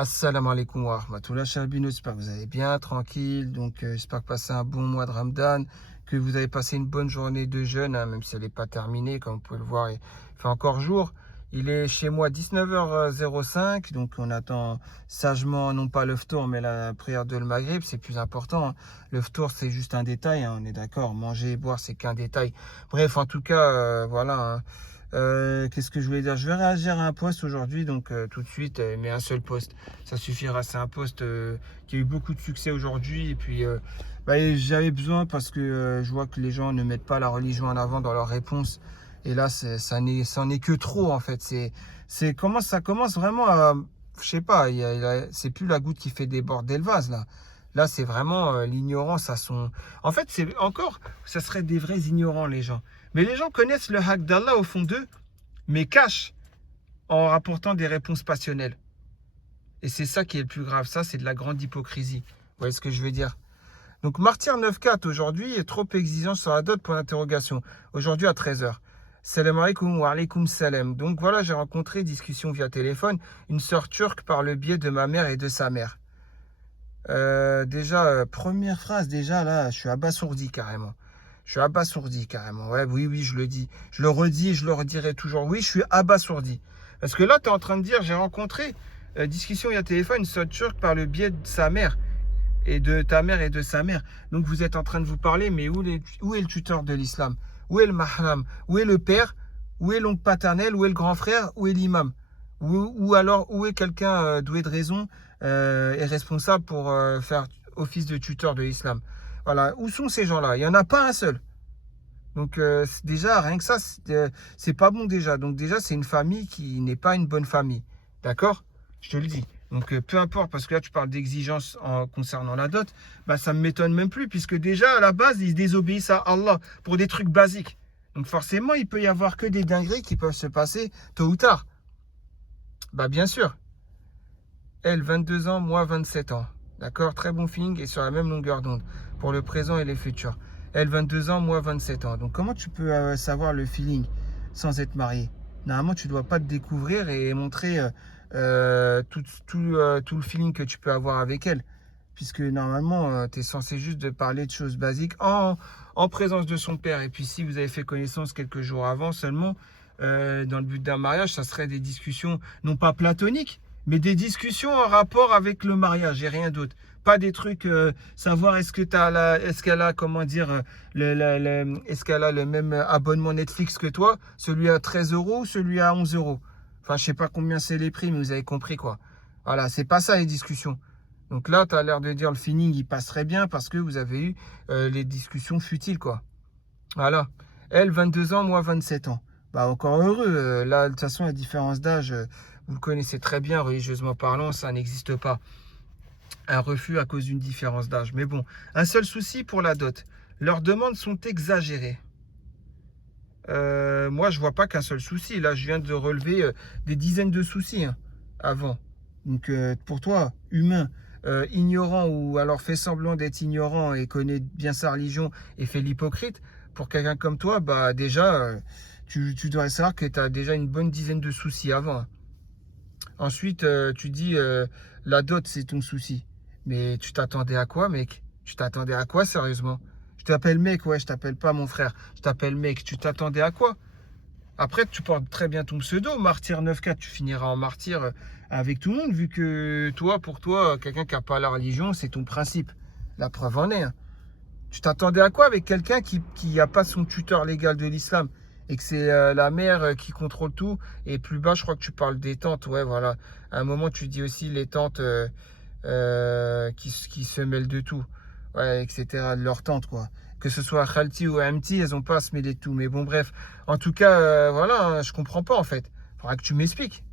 Assalamu alaikum wa rahmatullah, Chalbino, j'espère que vous allez bien, tranquille. Donc, j'espère que vous passez un bon mois de Ramadan, que vous avez passé une bonne journée de jeûne, hein, même si elle n'est pas terminée, comme vous pouvez le voir, il fait encore jour. Il est chez moi 19h05, donc on attend sagement, non pas le ftour, mais la prière de le Maghrib, c'est plus important, hein. Le ftour, c'est juste un détail, hein, on est d'accord, manger et boire, c'est qu'un détail. Bref, en tout cas, voilà, hein. Qu'est-ce que je voulais dire? Je vais réagir à un post aujourd'hui, donc tout de suite, mais un seul post, ça suffira. C'est un post qui a eu beaucoup de succès aujourd'hui, et puis j'avais besoin parce que je vois que les gens ne mettent pas la religion en avant dans leurs réponses, et là, c'en est que trop en fait. Ça commence vraiment à, je sais pas, c'est plus la goutte qui fait déborder le vase là. Là, c'est vraiment l'ignorance à son. En fait, c'est encore, ça serait des vrais ignorants, les gens. Mais les gens connaissent le haq d'Allah au fond d'eux, mais cachent en rapportant des réponses passionnelles. Et c'est ça qui est le plus grave. Ça, c'est de la grande hypocrisie. Vous voyez ce que je veux dire? Donc, Martyr 9.4 aujourd'hui est trop exigeant sur la dot pour l'interrogation. Aujourd'hui à 13h. Salam alaikum wa alaikum salam. Donc voilà, j'ai rencontré, discussion via téléphone, une sœur turque par le biais de ma mère et de sa mère. Première phrase, déjà là, je suis abasourdi carrément. Je suis abasourdi carrément. Ouais, oui, je le dis. Je le redis et je le redirai toujours. Oui, je suis abasourdi. Parce que là, tu es en train de dire, j'ai rencontré, discussion via téléphone, une sœur turque par le biais de sa mère. Et de ta mère et de sa mère. Donc vous êtes en train de vous parler, mais où est le tuteur de l'islam? Où est le mahram? Où est le père? Où est l'oncle paternel? Où est le grand frère? Où est l'imam? Ou alors, où est quelqu'un doué de raison et responsable pour faire office de tuteur de l'islam? Voilà, où sont ces gens-là? Il n'y en a pas un seul. Donc déjà, rien que ça, c'est pas bon déjà. Donc déjà, c'est une famille qui n'est pas une bonne famille. D'accord? Je te le dis. Donc peu importe, parce que là, tu parles d'exigence concernant la dot, bah, ça ne m'étonne même plus, puisque déjà, à la base, ils désobéissent à Allah pour des trucs basiques. Donc forcément, il peut y avoir que des dingueries qui peuvent se passer tôt ou tard. Bah bien sûr. Elle, 22 ans, moi, 27 ans. D'accord? Très bon feeling et sur la même longueur d'onde pour le présent et les futurs. Elle, 22 ans, moi, 27 ans. Donc, comment tu peux savoir le feeling sans être marié? Normalement, tu ne dois pas te découvrir et montrer tout le feeling que tu peux avoir avec elle. Puisque normalement, tu es censé juste de parler de choses basiques en présence de son père. Et puis, si vous avez fait connaissance quelques jours avant seulement, dans le but d'un mariage, ça serait des discussions, non pas platoniques, mais des discussions en rapport avec le mariage et rien d'autre. Pas des trucs, savoir est-ce qu'elle a, comment dire, est-ce qu'elle a le même abonnement Netflix que toi, celui à 13 euros ou celui à 11 euros. Enfin, je sais pas combien c'est les prix, mais vous avez compris quoi. Voilà, c'est pas ça les discussions. Donc là, tu as l'air de dire le feeling, il passerait bien parce que vous avez eu les discussions futiles quoi. Voilà. Elle, 22 ans, moi, 27 ans. Bah, encore heureux. Là, de toute façon, la différence d'âge, vous le connaissez très bien, religieusement parlant, ça n'existe pas. Un refus à cause d'une différence d'âge. Mais bon, un seul souci pour la dot. Leurs demandes sont exagérées. Moi, je vois pas qu'un seul souci. Là, je viens de relever des dizaines de soucis hein, avant. Donc, pour toi, humain, ignorant ou alors fait semblant d'être ignorant et connaît bien sa religion et fait l'hypocrite, pour quelqu'un comme toi, bah déjà, tu devrais savoir que tu as déjà une bonne dizaine de soucis avant. Ensuite, tu dis la dot, c'est ton souci. Mais tu t'attendais à quoi, mec? Tu t'attendais à quoi, sérieusement? Je t'appelle mec, ouais, je t'appelle pas mon frère. Je t'appelle mec. Tu t'attendais à quoi? Après, tu portes très bien ton pseudo, Martyr 9.4. Tu finiras en martyr avec tout le monde, vu que toi, pour toi, quelqu'un qui n'a pas la religion, c'est ton principe. La preuve en est. Hein. Tu t'attendais à quoi avec quelqu'un qui n'a pas son tuteur légal de l'islam et que c'est la mère qui contrôle tout? Et plus bas, je crois que tu parles des tantes. Ouais, voilà. À un moment, tu dis aussi les tantes qui se mêlent de tout. Ouais, etc. De leurs tantes, quoi. Que ce soit Khalti ou Amti, elles n'ont pas à se mêler de tout. Mais bon, bref. En tout cas, voilà, hein, je comprends pas, en fait. Faudra que tu m'expliques.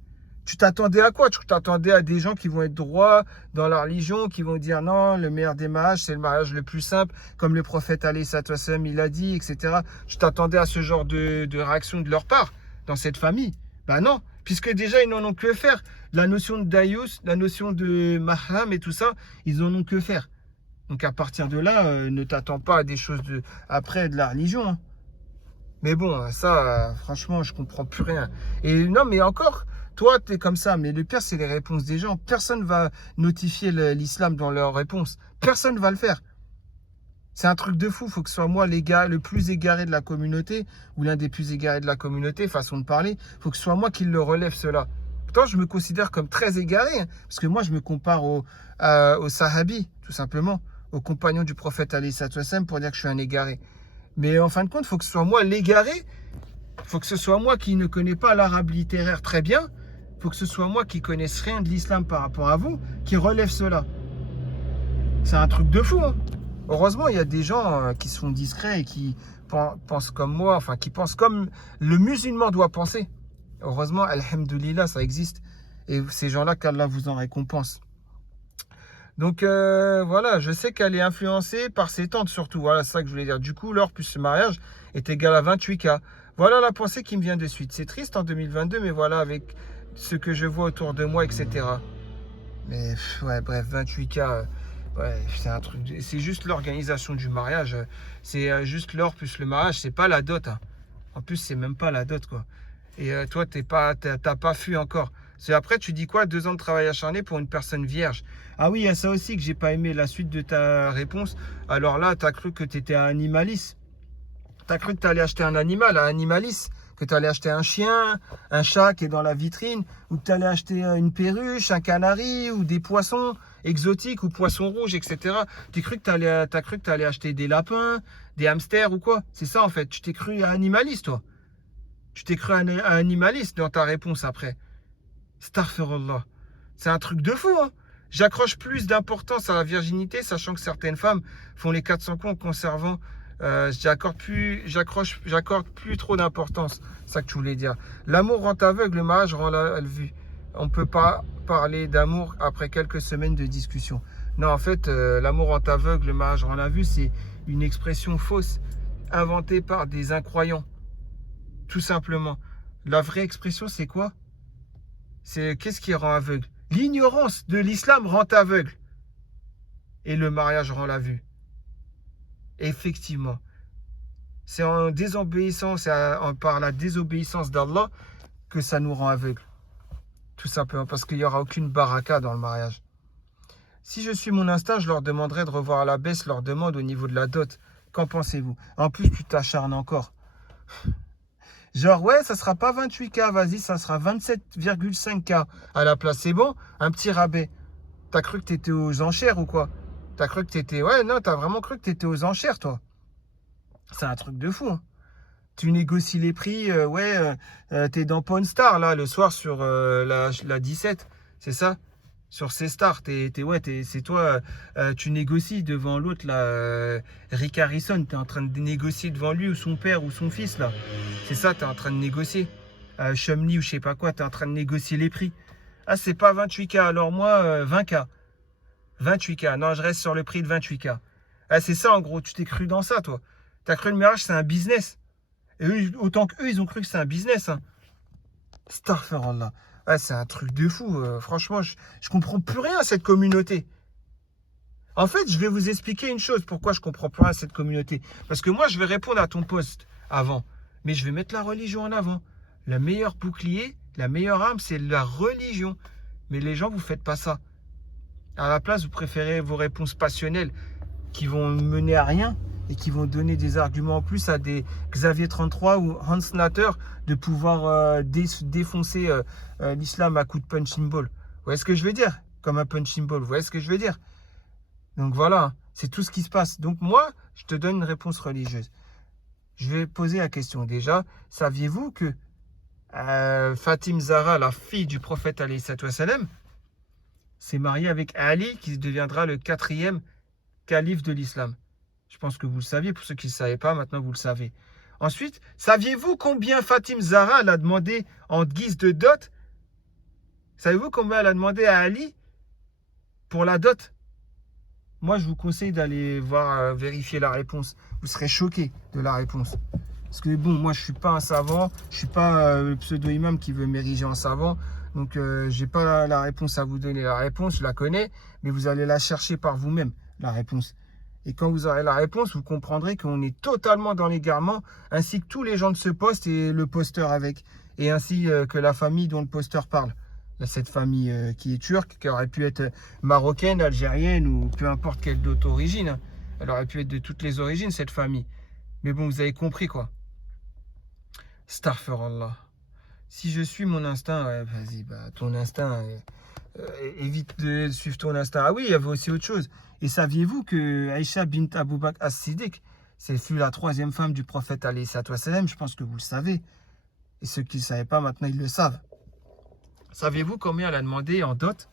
Tu t'attendais à quoi? Tu t'attendais à des gens qui vont être droits dans la religion, qui vont dire non, le meilleur des mariages, c'est le mariage le plus simple, comme le prophète alayhi sallam il a dit, etc. Tu t'attendais à ce genre de réaction de leur part dans cette famille? Ben non, puisque déjà ils n'en ont que faire. La notion de dayus, la notion de mahram et tout ça, ils en ont que faire. Donc à partir de là, ne t'attends pas à des choses après de la religion. Hein. Mais bon, ça, franchement, je comprends plus rien. Et non, mais encore, Toi, tu es comme ça, mais le pire, c'est les réponses des gens. Personne ne va notifier l'islam dans leurs réponses. Personne ne va le faire. C'est un truc de fou. Il faut que ce soit moi, les gars, le plus égaré de la communauté, ou l'un des plus égarés de la communauté, façon de parler. Il faut que ce soit moi qui le relève, cela. Pourtant, je me considère comme très égaré, hein, parce que moi, je me compare aux sahabis, tout simplement, aux compagnons du prophète, alayhi salatu wassalam, pour dire que je suis un égaré. Mais en fin de compte, il faut que ce soit moi l'égaré. Il faut que ce soit moi qui ne connais pas l'arabe littéraire très bien. Il faut que ce soit moi qui connaisse rien de l'islam par rapport à vous, qui relève cela. C'est un truc de fou, hein. Heureusement, il y a des gens qui sont discrets et qui pensent comme moi, enfin qui pensent comme le musulman doit penser. Heureusement, alhamdoulilah, ça existe. Et ces gens-là, qu'Allah vous en récompense. Donc voilà, je sais qu'elle est influencée par ses tantes surtout. Voilà, c'est ça que je voulais dire. Du coup, l'or plus le mariage est égal à 28K. Voilà la pensée qui me vient de suite. C'est triste en 2022, mais voilà, avec ce que je vois autour de moi, etc. Mais ouais, bref, 28K, ouais, c'est un truc. C'est juste l'organisation du mariage. C'est juste l'or plus le mariage. C'est pas la dot, hein. En plus, c'est même pas la dot, quoi. Et toi, t'as pas fui encore. C'est après, tu dis quoi? 2 ans de travail acharné pour une personne vierge. Ah oui, il y a ça aussi que j'ai pas aimé, la suite de ta réponse. Alors là, tu as cru que tu étais un animaliste. Tu as cru que tu allais acheter un animal, un animaliste. Que tu allais acheter un chien, un chat qui est dans la vitrine. Ou que tu allais acheter une perruche, un canari, ou des poissons exotiques, ou poissons rouges, etc. Tu as cru que tu allais acheter des lapins, des hamsters ou quoi? C'est ça en fait. Tu t'es cru animaliste, toi. Tu t'es cru un animaliste dans ta réponse après. Astaghfirullah. C'est un truc de fou, hein. J'accroche plus d'importance à la virginité, sachant que certaines femmes font les 400 coups en conservant. J'accorde plus trop d'importance. C'est ça que tu voulais dire. L'amour rend aveugle, le mariage rend la vue. On ne peut pas parler d'amour après quelques semaines de discussion. Non, en fait, l'amour rend aveugle, le mariage rend la vue, c'est une expression fausse, inventée par des incroyants. Tout simplement. La vraie expression, c'est quoi? C'est qu'est-ce qui rend aveugle? L'ignorance de l'islam rend aveugle. Et le mariage rend la vue. Effectivement. C'est en désobéissant, par la désobéissance d'Allah que ça nous rend aveugle. Tout simplement. Parce qu'il n'y aura aucune baraka dans le mariage. Si je suis mon instinct, je leur demanderai de revoir à la baisse leur demande au niveau de la dot. Qu'en pensez-vous? En plus, tu t'acharnes encore. Genre, ouais, ça sera pas 28K, vas-y, ça sera 27,5K à la place. C'est bon? Un petit rabais. T'as cru que t'étais aux enchères ou quoi? T'as cru que t'étais... Ouais, non, t'as vraiment cru que t'étais aux enchères, toi. C'est un truc de fou, hein. Tu négocies les prix, t'es dans Pawn Star, là, le soir sur la 17, c'est ça? Sur C-Star, c'est toi, tu négocies devant l'autre, là, Rick Harrison, tu es en train de négocier devant lui, ou son père, ou son fils, là. C'est ça, tu es en train de négocier. Chumley, ou je sais pas quoi, tu es en train de négocier les prix. Ah, c'est pas 28K, alors moi, 20K. 28K, non, je reste sur le prix de 28K. Ah, c'est ça, en gros, tu t'es cru dans ça, toi. Tu as cru le mariage, c'est un business. Et eux, autant qu'eux, ils ont cru que c'est un business, hein. Astaghfirullah. Ah, c'est un truc de fou. Franchement, je comprends plus rien à cette communauté. En fait, je vais vous expliquer une chose. Pourquoi je comprends plus rien à cette communauté. Parce que moi, je vais répondre à ton post avant. Mais je vais mettre la religion en avant. Le meilleur bouclier, la meilleure arme, c'est la religion. Mais les gens, vous ne faites pas ça. À la place, vous préférez vos réponses passionnelles qui vont mener à rien et qui vont donner des arguments en plus à des Xavier 33 ou Hans Natter de pouvoir défoncer l'islam à coup de punching ball. Vous voyez ce que je veux dire? Comme un punching ball, vous voyez ce que je veux dire? Donc voilà, c'est tout ce qui se passe. Donc moi, je te donne une réponse religieuse. Je vais poser la question déjà. Saviez-vous que Fatim Zahra, la fille du prophète alayhi salatu wassalam, s'est mariée avec Ali, qui deviendra le 4e calife de l'islam? Je pense que vous le saviez. Pour ceux qui ne le savaient pas, maintenant vous le savez. Ensuite, saviez-vous combien Fatim Zahra l'a demandé en guise de dot? Savez-vous combien elle a demandé à Ali pour la dot? Moi, je vous conseille d'aller voir, vérifier la réponse. Vous serez choqués de la réponse. Parce que bon, moi, je ne suis pas un savant. Je ne suis pas le pseudo-imam qui veut m'ériger en savant. Donc, je n'ai pas la réponse à vous donner. La réponse, je la connais. Mais vous allez la chercher par vous-même, la réponse. Et quand vous aurez la réponse, vous comprendrez qu'on est totalement dans l'égarement, ainsi que tous les gens de ce poste et le posteur avec. et ainsi que la famille dont le poster parle. Cette famille qui est turque, qui aurait pu être marocaine, algérienne ou peu importe quelle d'autre origine, hein. Elle aurait pu être de toutes les origines, cette famille. Mais bon, vous avez compris quoi. Astaghfirullah. Si je suis mon instinct, ouais, vas-y, bah, ton instinct, évite de suivre ton instinct. Ah oui, il y avait aussi autre chose. Et saviez-vous que Aïcha bint Abu Bakr as-Siddiq, c'est fut la troisième femme du prophète alayhi salatu wassalam, je pense que vous le savez. Et ceux qui ne le savaient pas, maintenant ils le savent. Saviez-vous combien elle a demandé en dot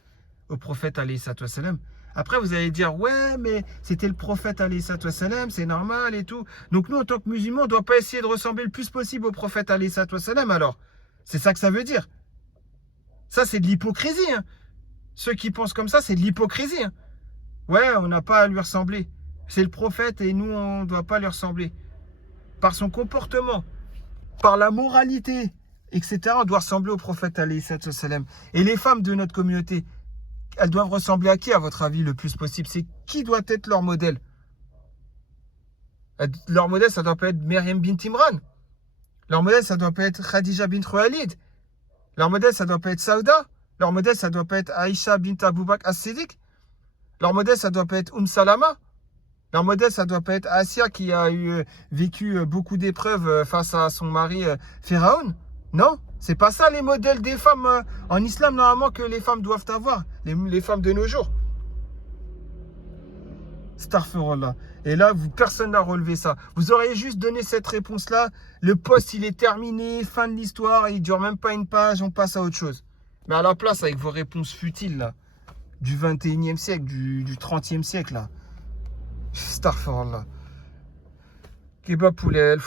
au prophète alayhi salatu wassalam? Après, vous allez dire, ouais, mais c'était le prophète alayhi salatu wassalam, c'est normal et tout. Donc nous, en tant que musulmans, on ne doit pas essayer de ressembler le plus possible au prophète alayhi salatu wassalam, alors. C'est ça que ça veut dire. Ça, c'est de l'hypocrisie, hein. Ceux qui pensent comme ça, c'est de l'hypocrisie, hein. Ouais, on n'a pas à lui ressembler. C'est le prophète et nous, on ne doit pas lui ressembler. Par son comportement, par la moralité, etc., on doit ressembler au prophète alayhi salatu wassalam. Et les femmes de notre communauté, elles doivent ressembler à qui, à votre avis, le plus possible? C'est qui doit être leur modèle? Leur modèle, ça doit pas être Maryam bint Imran. Leur modèle, ça doit pas être Khadija bint Khuwaylid. Leur modèle, ça doit pas être Saouda. Leur modèle, ça doit pas être Aïcha bint Abu Bakr as-Siddiq. Leur modèle, ça doit pas être Salama. Leur modèle, ça doit pas être Assia qui a vécu beaucoup d'épreuves face à son mari Pharaon. Non, c'est pas ça les modèles des femmes en islam, normalement, que les femmes doivent avoir, les femmes de nos jours. Astaghfirullah. Et là, personne n'a relevé ça. Vous auriez juste donné cette réponse-là. Le post, il est terminé, fin de l'histoire, il dure même pas une page, on passe à autre chose. Mais à la place, avec vos réponses futiles, là, du 21e siècle, du 30e siècle, là. Astaghfirullah. Kebab poulet, elles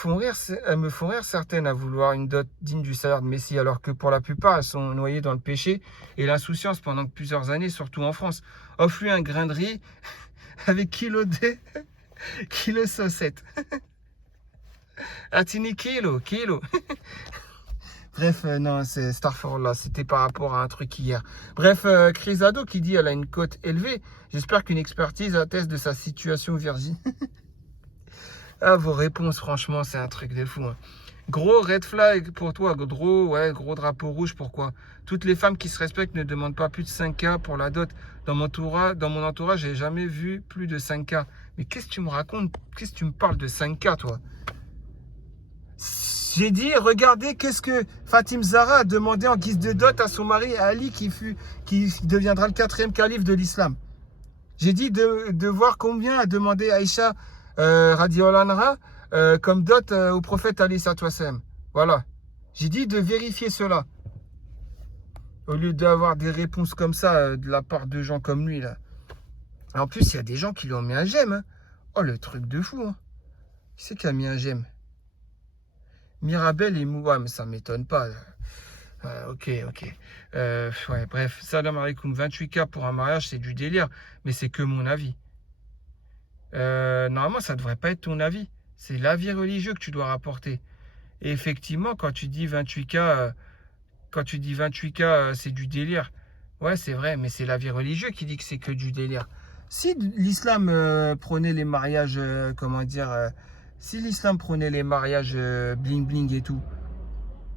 me font rire certaines à vouloir une dot digne du salaire de Messie, alors que pour la plupart, elles sont noyées dans le péché et l'insouciance pendant plusieurs années, surtout en France. Offre-lui un grain de riz avec kilo de kilo saucette. Atini kilo. Bref, non, c'est Astaghfirullah, c'était par rapport à un truc hier. Bref, Crisado qui dit elle a une cote élevée. J'espère qu'une expertise atteste de sa situation Virginie. Ah, vos réponses, franchement, c'est un truc de fou, hein. Gros red flag pour toi, gros drapeau rouge, pourquoi? Toutes les femmes qui se respectent ne demandent pas plus de 5K pour la dot. Dans mon entourage, j'ai jamais vu plus de 5K. Mais qu'est-ce que tu me racontes? Qu'est-ce que tu me parles de 5K, toi? J'ai dit, regardez, qu'est-ce que Fatim Zahra a demandé en guise de dot à son mari Ali, qui deviendra le 4e calife de l'islam. J'ai dit de voir combien a demandé Aïcha radhiyallahu anha comme dot au prophète alayhi salatu wassalam. Voilà. J'ai dit de vérifier cela. Au lieu d'avoir des réponses comme ça de la part de gens comme lui, là. En plus, il y a des gens qui lui ont mis un j'aime, hein. Oh, le truc de fou, hein. Qui c'est qui a mis un j'aime? Mirabel et Moua, mais ça m'étonne pas. Ok. Ouais, bref, salam alaikum. 28K pour un mariage, c'est du délire, mais c'est que mon avis. Normalement, ça ne devrait pas être ton avis. C'est l'avis religieux que tu dois rapporter. Et effectivement, quand tu dis 28K, c'est du délire. Ouais, c'est vrai, mais c'est l'avis religieux qui dit que c'est que du délire. Si l'islam prenait les mariages, si l'islam prenait les mariages bling bling et tout,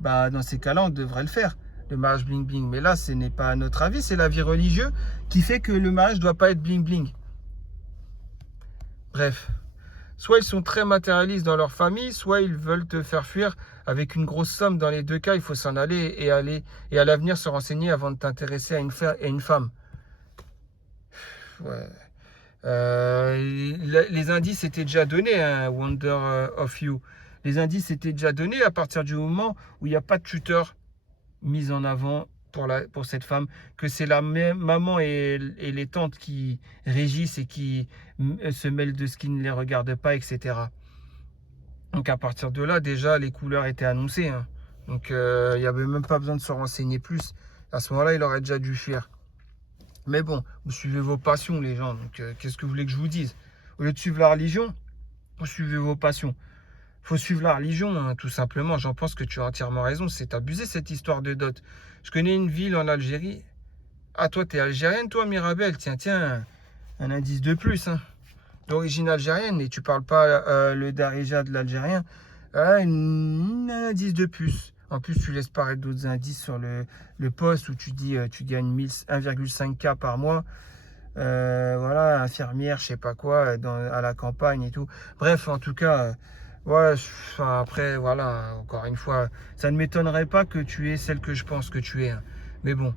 bah dans ces cas-là, on devrait le faire, le mariage bling bling. Mais là, ce n'est pas notre avis, c'est l'avis religieux qui fait que le mariage ne doit pas être bling bling. Bref, soit ils sont très matérialistes dans leur famille, soit ils veulent te faire fuir avec une grosse somme. Dans les deux cas, il faut s'en aller et à l'avenir se renseigner avant de t'intéresser à une femme. Ouais. Les indices étaient déjà donnés, hein, Wonder of You. Les indices étaient déjà donnés à partir du moment où il n'y a pas de tuteur mis en avant pour cette femme, que c'est la maman et les tantes qui régissent et qui se mêlent de ce qui ne les regarde pas, etc. Donc à partir de là, déjà, les couleurs étaient annoncées, hein. Donc il n'y avait même pas besoin de se renseigner plus. À ce moment-là, il aurait déjà dû fuir. Mais bon, vous suivez vos passions, les gens. Donc qu'est-ce que vous voulez que je vous dise? Au lieu de suivre la religion, vous suivez vos passions. Faut suivre la religion, hein, tout simplement. J'en pense que tu as entièrement raison. C'est abusé, cette histoire de dot. Je connais une ville en Algérie. Ah, toi, t'es algérienne, toi, Mirabel. Tiens, un indice de plus, hein. D'origine algérienne, et tu parles pas le darija de l'algérien. Un indice de plus. En plus, tu laisses paraître d'autres indices sur le post où tu dis tu gagnes 1,5K par mois. Voilà, infirmière, je sais pas quoi, à la campagne et tout. Bref, en tout cas, ouais, enfin, après, voilà, encore une fois, ça ne m'étonnerait pas que tu es celle que je pense que tu es, hein. Mais bon.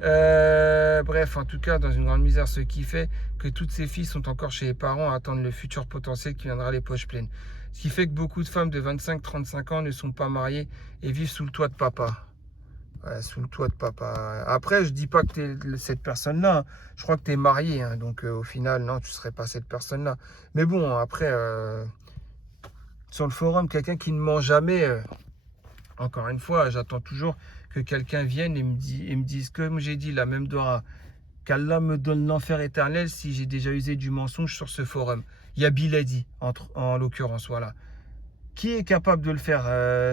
Bref, en tout cas, dans une grande misère, ce qui fait que toutes ces filles sont encore chez les parents à attendre le futur potentiel qui viendra les poches pleines. Ce qui fait que beaucoup de femmes de 25-35 ans ne sont pas mariées et vivent sous le toit de papa. Ouais, sous le toit de papa. Après, je dis pas que tu es cette personne-là, hein. Je crois que tu es marié, hein. Donc au final, non, tu serais pas cette personne-là. Mais bon, après, sur le forum, quelqu'un qui ne ment jamais, encore une fois, j'attends toujours que quelqu'un vienne et me dise, comme j'ai dit, la même Dora, qu'Allah me donne l'enfer éternel si j'ai déjà usé du mensonge sur ce forum. Il y a Biladi, en l'occurrence, voilà. Qui est capable de le faire,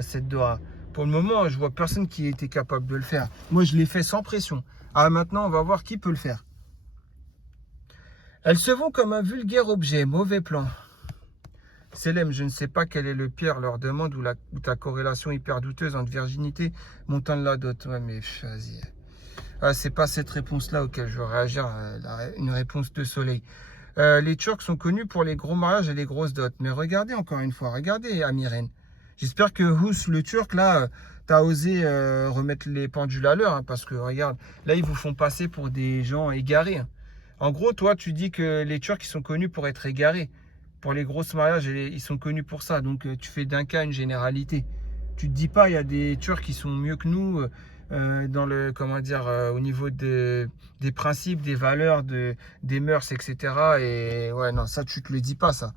cette Dora? Pour le moment, je vois personne qui était capable de le faire. Moi, je l'ai fait sans pression. Ah, maintenant, on va voir qui peut le faire. Elles se vont comme un vulgaire objet, mauvais plan. Célèbre, je ne sais pas quel est le pire, leur demande ou ta corrélation hyper douteuse entre virginité, montant de la dot. Ouais, mais vas-y. Ah, c'est pas cette réponse-là auquel je veux réagir, une réponse de soleil. Les Turcs sont connus pour les gros mariages et les grosses dots. Mais regardez encore une fois, regardez Amiren. J'espère que Hous, le Turc, là, t'as osé remettre les pendules à l'heure, hein, parce que regarde, là, ils vous font passer pour des gens égarés, hein. En gros, toi, tu dis que les Turcs, ils sont connus pour être égarés. Pour les grosses mariages, ils sont connus pour ça. Donc, tu fais d'un cas une généralité. Tu te dis pas, il y a des Turcs qui sont mieux que nous dans le, comment dire, au niveau des principes, des valeurs, des mœurs, etc. Et ouais, non, ça, tu te le dis pas, ça.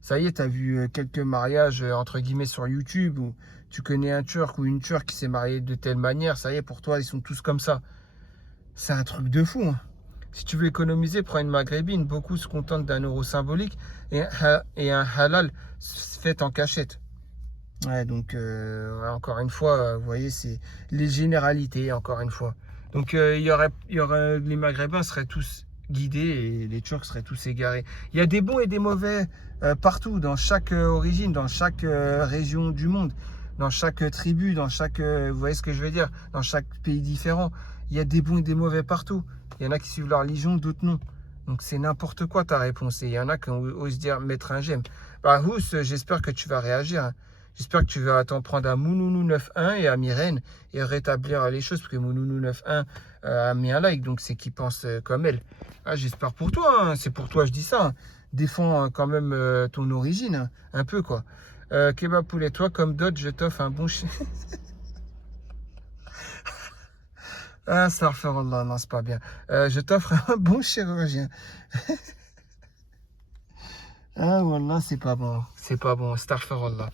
Ça y est, tu as vu quelques mariages, entre guillemets, sur YouTube où tu connais un Turc ou une Turque qui s'est mariée de telle manière. Ça y est, pour toi, ils sont tous comme ça. C'est un truc de fou, hein. Si tu veux économiser, prends une maghrébine. Beaucoup se contentent d'un euro symbolique et un halal fait en cachette. Ouais, donc, encore une fois, vous voyez, c'est les généralités, encore une fois. Donc, les Maghrébins seraient tous guidés et les Turcs seraient tous égarés. Il y a des bons et des mauvais partout, dans chaque origine, dans chaque région du monde, dans chaque tribu, dans chaque, vous voyez ce que je veux dire, dans chaque pays différent. Il y a des bons et des mauvais partout. Il y en a qui suivent leur religion, d'autres non. Donc c'est n'importe quoi ta réponse. Et il y en a qui osent dire mettre un j'aime. Bah, Hous, j'espère que tu vas réagir, hein. J'espère que tu vas t'en prendre à Mounounou 91 et à Myrène et rétablir les choses, parce que Mounounou 91 a mis un like, donc c'est qu'il pense comme elle. Ah, j'espère pour toi, hein. C'est pour toi je dis ça, hein. Défends quand même ton origine, hein. Un peu quoi. Kebab poulet, toi comme Dot, je t'offre un bon Ah, astaghfirullah, non, c'est pas bien. Je t'offre un bon chirurgien. Ah, wallah, c'est pas bon. C'est pas bon, astaghfirullah.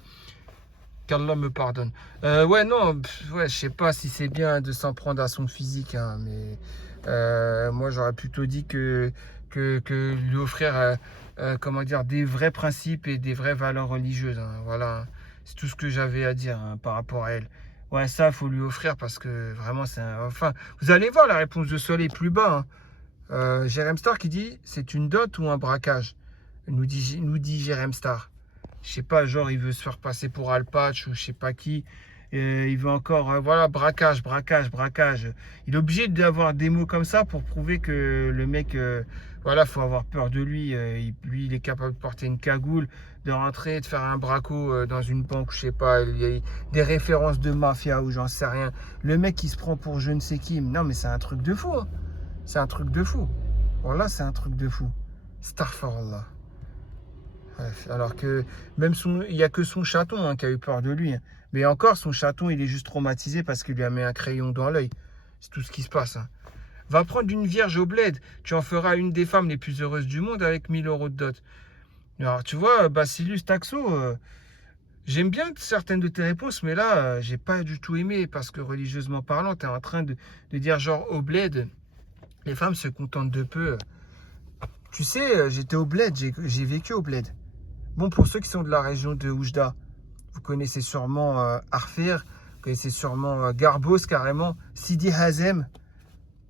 Qu'Allah me pardonne. Ouais, non, ouais, je sais pas si c'est bien de s'en prendre à son physique, hein, mais moi, j'aurais plutôt dit que lui offrir, comment dire, des vrais principes et des vraies valeurs religieuses, hein, voilà. C'est tout ce que j'avais à dire, hein, par rapport à elle. Ouais, ça, il faut lui offrir parce que vraiment, enfin, vous allez voir la réponse de Soleil plus bas, hein. Jérém Star qui dit, c'est une dot ou un braquage? Nous dit Jérém Star. Je sais pas, genre il veut se faire passer pour Alpatch ou je sais pas qui. Il veut encore, voilà, braquage. Il est obligé d'avoir des mots comme ça pour prouver que le mec, voilà, faut avoir peur de lui. Lui, il est capable de porter une cagoule, de rentrer, de faire un braco dans une banque, je sais pas. Il y a des références de mafia ou j'en sais rien. Le mec, il se prend pour je ne sais qui. Non, mais c'est un truc de fou, hein. C'est un truc de fou. Voilà, c'est un truc de fou. Astaghfirullah. Bref, alors que même il n'y a que son chaton, hein, qui a eu peur de lui, hein. Mais encore, son chaton, il est juste traumatisé parce qu'il lui a mis un crayon dans l'œil. C'est tout ce qui se passe, hein. Va prendre une vierge au bled. Tu en feras une des femmes les plus heureuses du monde avec 1000 euros de dot. Alors, tu vois, Bacillus Taxo, j'aime bien certaines de tes réponses, mais là, j'ai pas du tout aimé parce que religieusement parlant, tu es en train de dire genre au bled, les femmes se contentent de peu. Tu sais, j'étais au bled, j'ai vécu au bled. Bon, pour ceux qui sont de la région de Oujda, vous connaissez sûrement Arfir, vous connaissez sûrement Garbos carrément, Sidi Hazem,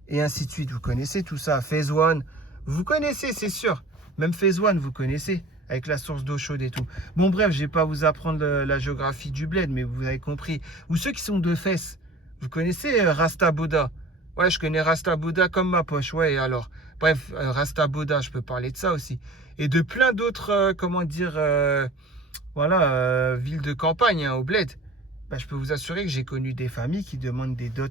et ainsi de suite. Vous connaissez tout ça, Fezouane, vous connaissez, c'est sûr. Même Fezouane, vous connaissez, avec la source d'eau chaude et tout. Bon, bref, je vais pas vous apprendre la géographie du bled, mais vous avez compris. Ou ceux qui sont de fesses. Vous connaissez Rasta Boda? Ouais, je connais Rasta Boda comme ma poche. Ouais, et alors. Bref, Rasta Boda, je peux parler de ça aussi. Et de plein d'autres, comment dire, voilà, villes de campagne, hein, au bled. Bah, je peux vous assurer que j'ai connu des familles qui demandent des dots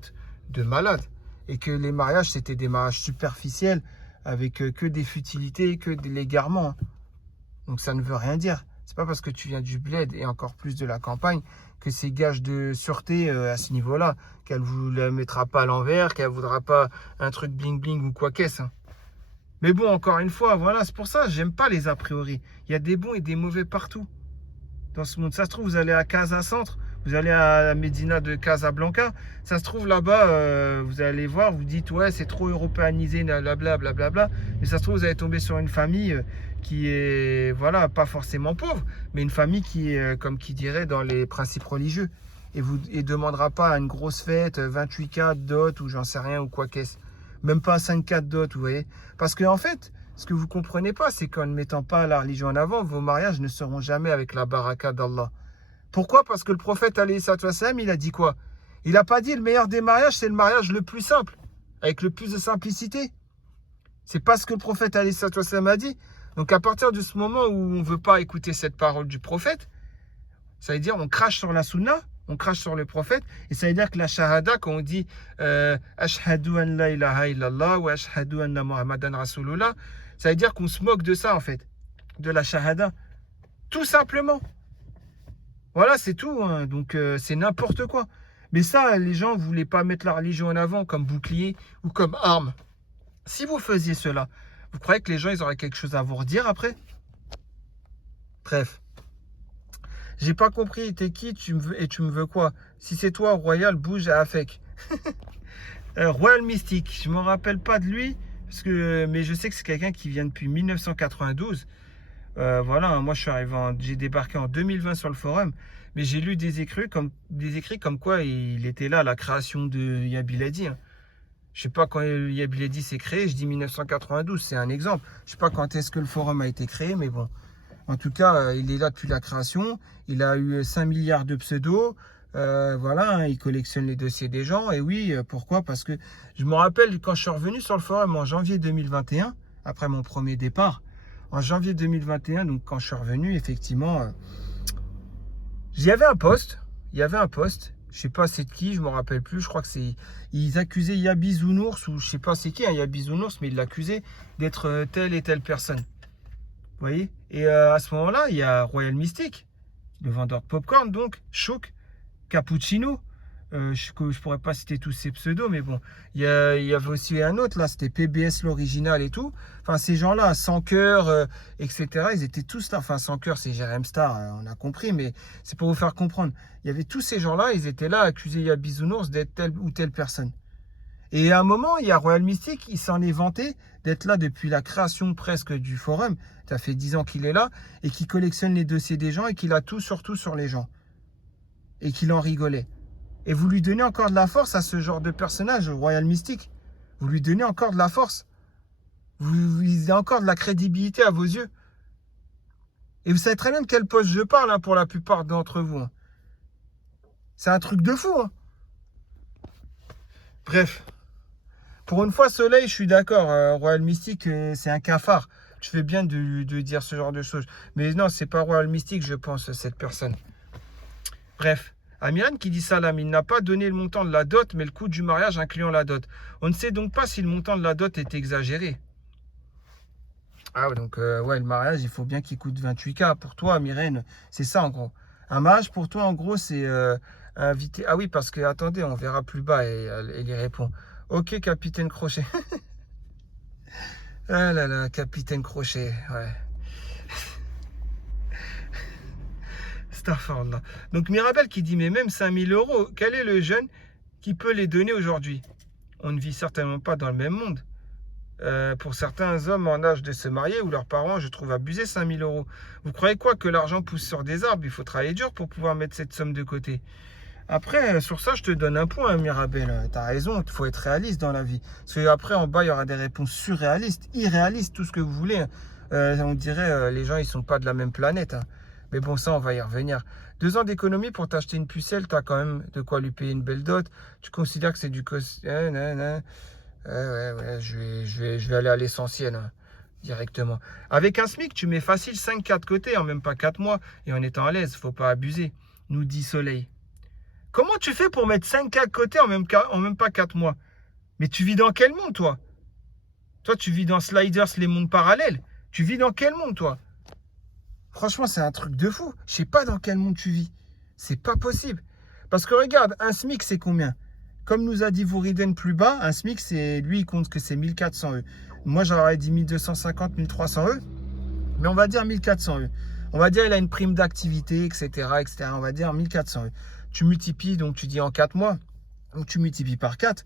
de malades. Et que les mariages, c'était des mariages superficiels, avec que des futilités, que de l'égarement, hein. Donc ça ne veut rien dire. C'est pas parce que tu viens du bled et encore plus de la campagne que c'est gage de sûreté à ce niveau-là, qu'elle vous la mettra pas à l'envers, qu'elle voudra pas un truc bling bling ou quoi qu'est-ce, hein. Mais bon, encore une fois, voilà, c'est pour ça, j'aime pas les a priori. Il y a des bons et des mauvais partout dans ce monde. Ça se trouve, vous allez à Casa Centre, vous allez à la Médina de Casablanca, ça se trouve là-bas, vous allez voir, vous dites, ouais, c'est trop européanisé, blablabla, blablabla. Mais ça se trouve, vous allez tomber sur une famille qui est, voilà, pas forcément pauvre, mais une famille qui est, comme qui dirait, dans les principes religieux. Et vous ne demandera pas à une grosse fête, 28K dot ou j'en sais rien ou quoi qu'est-ce. Même pas 5K dot, vous voyez. Parce que en fait, ce que vous comprenez pas, c'est qu'en ne mettant pas la religion en avant, vos mariages ne seront jamais avec la baraka d'Allah. Pourquoi? Parce que le prophète, alayhi salatu wassalam, il a dit quoi? Il n'a pas dit le meilleur des mariages, c'est le mariage le plus simple, avec le plus de simplicité. C'est pas ce que le prophète, alayhi salatu wassalam, a dit. Donc à partir de ce moment où on ne veut pas écouter cette parole du prophète, ça veut dire on crache sur la sunna, on crache sur le prophète, et ça veut dire que la shahada, quand on dit ashhadu an la ilaha illallah ou ashhadu anna muhammadan rasulullah, ça veut dire qu'on se moque de ça en fait, de la shahada. Tout simplement. Voilà, c'est tout, hein. Donc c'est n'importe quoi. Mais ça, les gens ne voulaient pas mettre la religion en avant comme bouclier ou comme arme. Si vous faisiez cela, vous croyez que les gens ils auraient quelque chose à vous redire après? Bref. J'ai pas compris, t'es qui tu me veux quoi? Si c'est toi, Royal, bouge à Afek. Royal Mystique, je me rappelle pas de lui, mais je sais que c'est quelqu'un qui vient depuis 1992. Voilà, moi j'ai débarqué en 2020 sur le forum, mais j'ai lu des écrits comme quoi il était là à la création de Yabiladi, hein. Je sais pas quand Yabiladi s'est créé, je dis 1992, c'est un exemple. Je sais pas quand est-ce que le forum a été créé, mais bon. En tout cas, il est là depuis la création. Il a eu 5 milliards de pseudos. Voilà, hein, il collectionne les dossiers des gens. Et oui, pourquoi? Parce que je me rappelle quand je suis revenu sur le forum en janvier 2021, après mon premier départ, en janvier 2021, donc quand je suis revenu, effectivement, il y avait un post. Je sais pas c'est de qui, je me rappelle plus. Je crois que c'est. Ils accusaient Yabi Zounours, ou je sais pas c'est qui, hein, Yabi Zounours, mais ils l'accusaient d'être telle et telle personne. Vous voyez? Et à ce moment-là, il y a Royal Mystique, le vendeur de popcorn, donc, Chouk, Cappuccino. Je pourrais pas citer tous ces pseudos, mais bon. Il y avait aussi un autre, là, c'était PBS l'original et tout. Enfin, ces gens-là, Sans Cœur, etc., ils étaient tous là. Enfin, Sans Cœur, c'est Jérém Star, on a compris, mais c'est pour vous faire comprendre. Il y avait tous ces gens-là, ils étaient là, accusés Yabi Zounours d'être telle ou telle personne. Et à un moment, il y a Royal Mystique, il s'en est vanté d'être là depuis la création presque du forum. Ça fait 10 ans qu'il est là et qu'il collectionne les dossiers des gens et qu'il a tout surtout sur les gens. Et qu'il en rigolait. Et vous lui donnez encore de la force à ce genre de personnage, Royal Mystique. Vous lui donnez encore de la force. Vous avez encore de la crédibilité à vos yeux. Et vous savez très bien de quel poste je parle, hein, pour la plupart d'entre vous, hein. C'est un truc de fou, hein. Bref. Pour une fois, Soleil, je suis d'accord. Royal Mystique, c'est un cafard. Je fais bien de dire ce genre de choses. Mais non, c'est pas Royal Mystique, je pense, cette personne. Bref. Amiran qui dit salam, il n'a pas donné le montant de la dot, mais le coût du mariage incluant la dot. On ne sait donc pas si le montant de la dot est exagéré. Ah, donc, ouais, le mariage, il faut bien qu'il coûte 28K. Pour toi, Myrène, c'est ça, en gros. Un mariage, pour toi, en gros, c'est inviter... Ah oui, parce que, attendez, on verra plus bas, et elle y répond. Ok, capitaine Crochet. Ah là là, capitaine Crochet, ouais. Starford, là. Donc, Mirabel qui dit, mais même 5000 euros, quel est le jeune qui peut les donner aujourd'hui? On ne vit certainement pas dans le même monde. Pour certains hommes en âge de se marier ou leurs parents, je trouve abusé 5000 euros. Vous croyez quoi, que l'argent pousse sur des arbres? Il faut travailler dur pour pouvoir mettre cette somme de côté. Après, sur ça, je te donne un point, hein, Mirabel. Tu as raison, il faut être réaliste dans la vie. Parce qu'après, en bas, il y aura des réponses surréalistes, irréalistes, tout ce que vous voulez. On dirait les gens, ils sont pas de la même planète. Hein. Mais bon, ça, on va y revenir. 2 ans d'économie pour t'acheter une pucelle, tu as quand même de quoi lui payer une belle dot. Tu considères que c'est du cost... Ouais, je vais aller à l'essentiel hein, directement. Avec un SMIC, tu mets facile 5K de côté en même pas 4 mois et en étant à l'aise. Faut pas abuser, nous dit Soleil. Comment tu fais pour mettre 5K de côté en même pas 4 mois? Mais tu vis dans quel monde, toi? Toi, tu vis dans Sliders, les mondes parallèles. Tu vis dans quel monde, toi? Franchement, c'est un truc de fou. Je sais pas dans quel monde tu vis. C'est pas possible. Parce que regarde, un SMIC, c'est combien? Comme nous a dit Vouriden plus bas, un SMIC, c'est lui, il compte que c'est 1400 E. Moi, j'aurais dit 1250, 1300 E. Mais on va dire 1400 E. On va dire il a une prime d'activité, etc. On va dire 1400 E. Tu multiplies, donc tu dis en 4 mois. Donc tu multiplies par 4.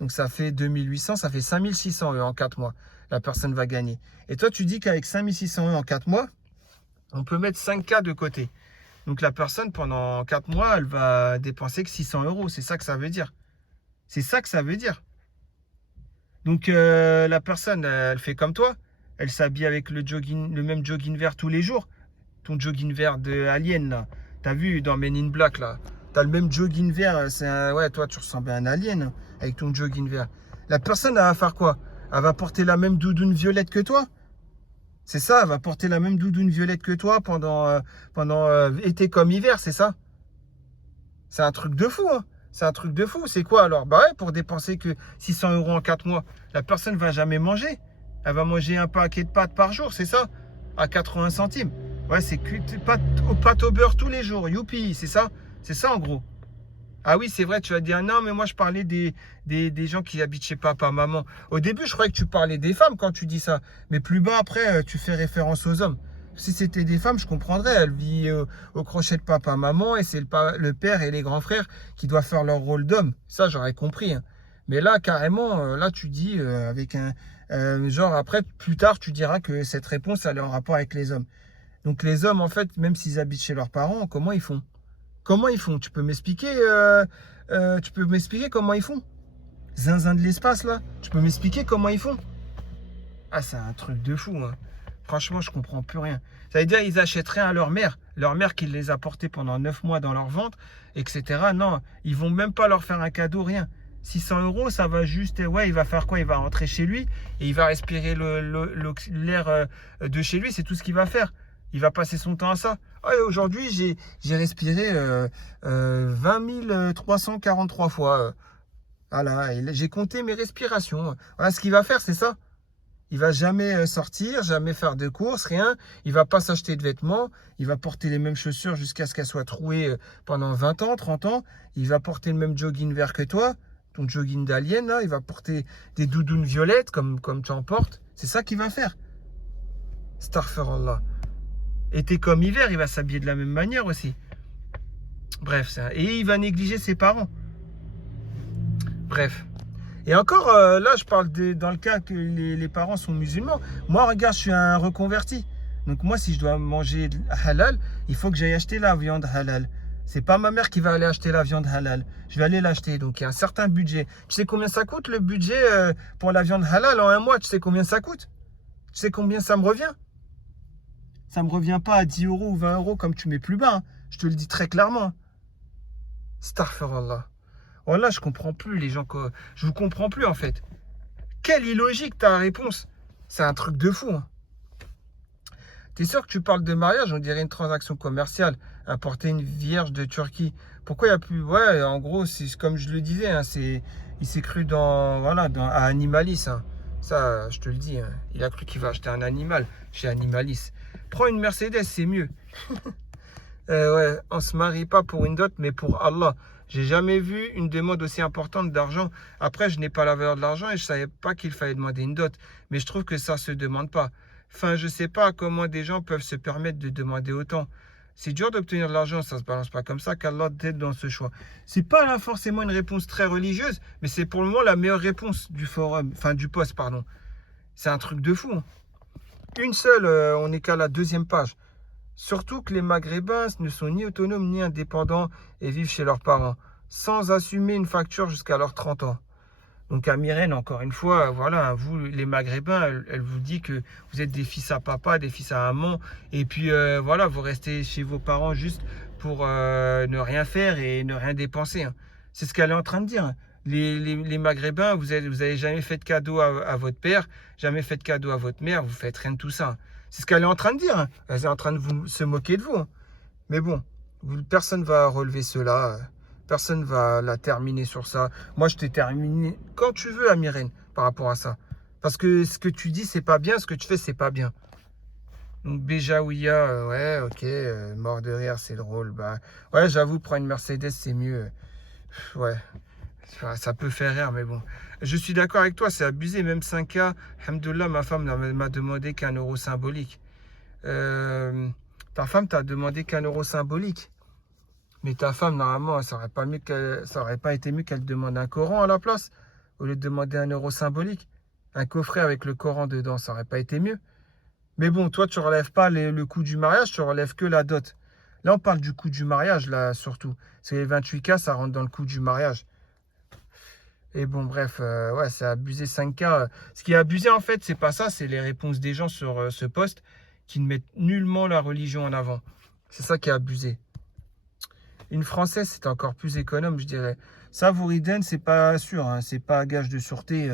Donc ça fait 2800, ça fait 5600 E en 4 mois. La personne va gagner. Et toi, tu dis qu'avec 5600 E en 4 mois, on peut mettre 5K de côté. Donc la personne, pendant 4 mois, elle va dépenser que 600 euros. C'est ça que ça veut dire. C'est ça que ça veut dire. Donc la personne, elle fait comme toi. Elle s'habille avec le même jogging vert tous les jours. Ton jogging vert de Alien, là. T'as vu dans Men in Black, là. T'as le même jogging vert. Ouais, toi, tu ressembles à un alien hein, avec ton jogging vert. La personne, elle va faire quoi? Elle va porter la même doudoune violette que toi? C'est ça, elle va porter la même doudoune violette que toi pendant été comme hiver, c'est ça? C'est un truc de fou, hein. C'est un truc de fou. C'est quoi alors? Bah ouais, pour dépenser que 600 euros en 4 mois, la personne ne va jamais manger. Elle va manger un paquet de pâtes par jour, c'est ça? À 80 centimes. Ouais, c'est pâtes au beurre tous les jours. Youpi, c'est ça? C'est ça en gros. Ah oui, c'est vrai, tu vas dire non, mais moi je parlais des gens qui habitent chez papa, maman. Au début, je croyais que tu parlais des femmes quand tu dis ça. Mais plus bas, après, tu fais référence aux hommes. Si c'était des femmes, je comprendrais. Elles vivent au crochet de papa, maman, et c'est le père et les grands frères qui doivent faire leur rôle d'homme. Ça, j'aurais compris. Hein. Mais là, carrément, là, tu dis avec un. Genre, après, plus tard, tu diras que cette réponse, elle est en rapport avec les hommes. Donc, les hommes, en fait, même s'ils habitent chez leurs parents, comment ils font? Comment ils font? Tu peux m'expliquer comment ils font? Zinzin de l'espace là? Tu peux m'expliquer comment ils font? Ah, c'est un truc de fou. Hein. Franchement, je comprends plus rien. Ça veut dire qu'ils achèteraient à leur mère qui les a portés pendant 9 mois dans leur ventre, etc. Non, ils vont même pas leur faire un cadeau, rien. 600 euros, ça va juste. Ouais, il va faire quoi? Il va rentrer chez lui et il va respirer l'air de chez lui. C'est tout ce qu'il va faire. Il va passer son temps à ça. Ah, aujourd'hui, j'ai respiré 20 343 fois. Voilà, j'ai compté mes respirations. Voilà ce qu'il va faire, c'est ça. Il va jamais sortir, jamais faire de courses, rien. Il va pas s'acheter de vêtements. Il va porter les mêmes chaussures jusqu'à ce qu'elles soient trouées pendant 20 ans, 30 ans. Il va porter le même jogging vert que toi, ton jogging d'alien, là. Il va porter des doudounes violettes comme tu en portes. C'est ça qu'il va faire. Astaghfirullah. Été comme hiver, il va s'habiller de la même manière aussi. Bref, ça. Et il va négliger ses parents. Bref. Et encore, là, je parle dans le cas que les parents sont musulmans. Moi, regarde, je suis un reconverti. Donc moi, si je dois manger halal, il faut que j'aille acheter la viande halal. C'est pas ma mère qui va aller acheter la viande halal. Je vais aller l'acheter. Donc il y a un certain budget. Tu sais combien ça coûte le budget pour la viande halal en un mois? Tu sais combien ça coûte? Tu sais combien ça me revient? Ça ne me revient pas à 10 euros ou 20 euros comme tu mets plus bas. Hein. Je te le dis très clairement. Astaghfirullah. Oh là, je comprends plus les gens. Je vous comprends plus en fait. Quelle illogique ta réponse. C'est un truc de fou. Hein. T'es sûr que tu parles de mariage? On dirait une transaction commerciale. Importer une vierge de Turquie. Pourquoi il n'y a plus... Ouais, en gros, c'est comme je le disais. Hein, il s'est cru à Animalis. Hein. Ça, je te le dis. Hein. Il a cru qu'il va acheter un animal chez Animalis. Prends une Mercedes, c'est mieux. Ouais, on se marie pas pour une dot, mais pour Allah. J'ai jamais vu une demande aussi importante d'argent. Après, je n'ai pas la valeur de l'argent et je savais pas qu'il fallait demander une dot. Mais je trouve que ça se demande pas. Enfin, je sais pas comment des gens peuvent se permettre de demander autant. C'est dur d'obtenir de l'argent, ça se balance pas comme ça, qu'Allah t'aide dans ce choix. C'est pas là forcément une réponse très religieuse, mais c'est pour le moment la meilleure réponse du forum, enfin du post, pardon. C'est un truc de fou. Hein. Une seule, on n'est qu'à la 2e page. Surtout que les Maghrébins ne sont ni autonomes ni indépendants et vivent chez leurs parents, sans assumer une facture jusqu'à leurs 30 ans. Donc à Myrène, encore une fois, voilà, vous les Maghrébins, elle vous dit que vous êtes des fils à papa, des fils à maman, et puis voilà, vous restez chez vos parents juste pour ne rien faire et ne rien dépenser, hein. C'est ce qu'elle est en train de dire, hein. Les Maghrébins, vous avez jamais fait de cadeau à votre père, jamais fait de cadeau à votre mère, vous faites rien de tout ça, hein. C'est ce qu'elle est en train de dire, hein. Elle est en train de se moquer de vous, hein. Mais bon, personne va relever cela. Personne va la terminer sur ça. Moi, je t'ai terminé quand tu veux, Amirène, par rapport à ça. Parce que ce que tu dis, c'est pas bien. Ce que tu fais, c'est pas bien. Donc, Béjaouia, ouais, ok, mort de rire, c'est drôle. Bah, ouais, j'avoue, prendre une Mercedes, c'est mieux. Ouais, ça peut faire rire, mais bon. Je suis d'accord avec toi, c'est abusé. Même 5K, alhamdoulilah, ma femme m'a demandé qu'un euro symbolique. Ta femme t'a demandé qu'un euro symbolique. Mais ta femme, normalement, ça aurait pas été mieux qu'elle te demande un Coran à la place, au lieu de demander un euro symbolique. Un coffret avec le Coran dedans, ça aurait pas été mieux. Mais bon, toi, tu relèves pas le coût du mariage, tu relèves que la dot. Là, on parle du coût du mariage, là, surtout. C'est les 28K, ça rentre dans le coût du mariage. Et bon, bref, ouais, c'est abusé 5K. Ce qui est abusé, en fait, c'est pas ça, c'est les réponses des gens sur ce post qui ne mettent nullement la religion en avant. C'est ça qui est abusé. Une Française, c'est encore plus économe, je dirais. Ça, Vouriden, c'est pas sûr, hein, c'est pas gage de sûreté.